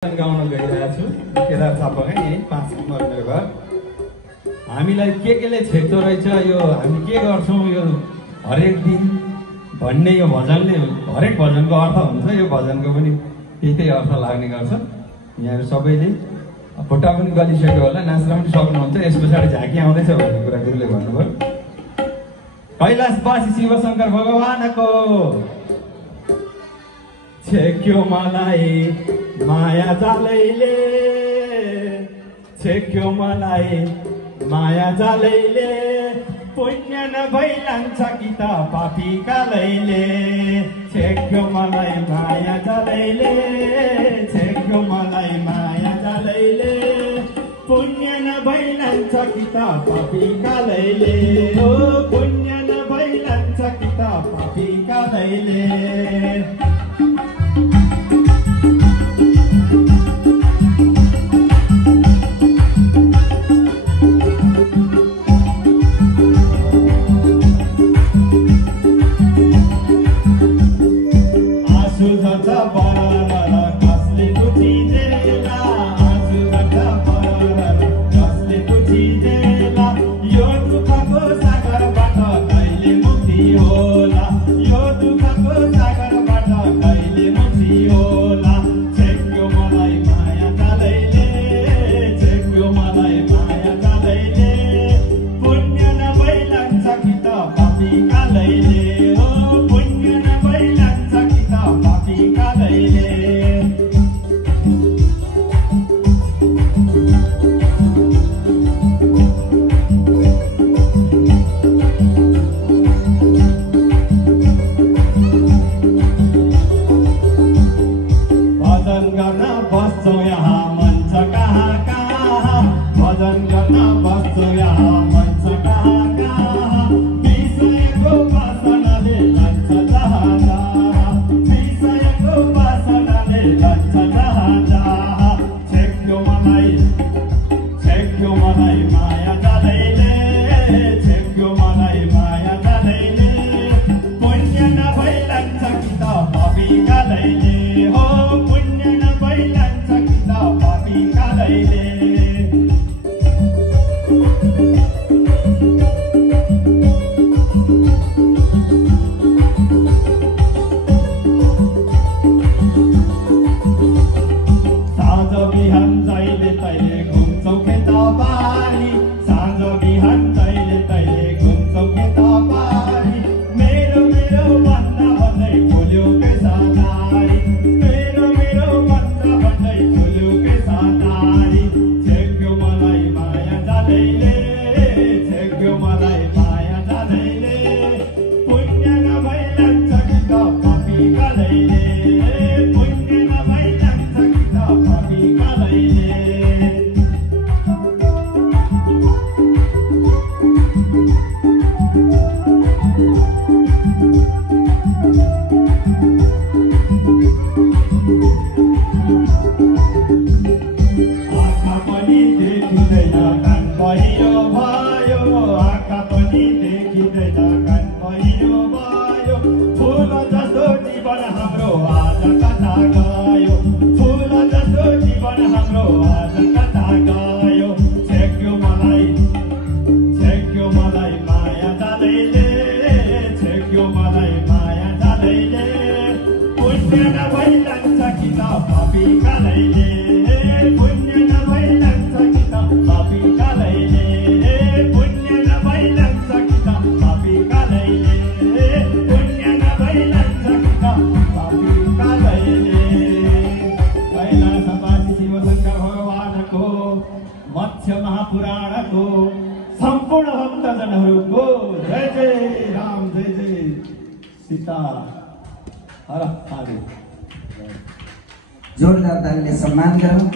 गाउन गइरहेको छु केदार थापाकै यही 5 नम्बर मेरो घर। हामीलाई केले छेक्दो रहेछ, यो हामी के गर्छौँ यो हरेक दिन भन्ने यो भजनले हरेक भजनको अर्थ हुन्छ। यो भजनको पनि त्यही अर्थ लाग्ने गर्छ। यहाँहरू सबैले खुट्टा पनि गलिसक्यो होला, नाच्न पनि सक्नुहुन्छ। यस पछाडि झाँकी आउँदैछ भन्ने कुरा गुरुले भन्नुभयो। कैलाशवासी शिवशङ्कर भगवानको छेक्यो मलाई माया जालैले, छेक्यो मलाई माया जालैले, पुण्य नभई लान्छ कि त पापी कालैले। छेक्यो मलाई माया जालैले, छेक्यो मलाई माया जालैले, पुण्य नभई लान्छ कि त पापी कालैले। ओ पुण्य नभई लान्छ कि त पापी कालैले। मत्स्य महापुराणको सम्पूर्ण भक्तजनहरूको जय जय राम, जय जय सीता, हर महादेव। जोरदार तालीले सम्मान गरौँ।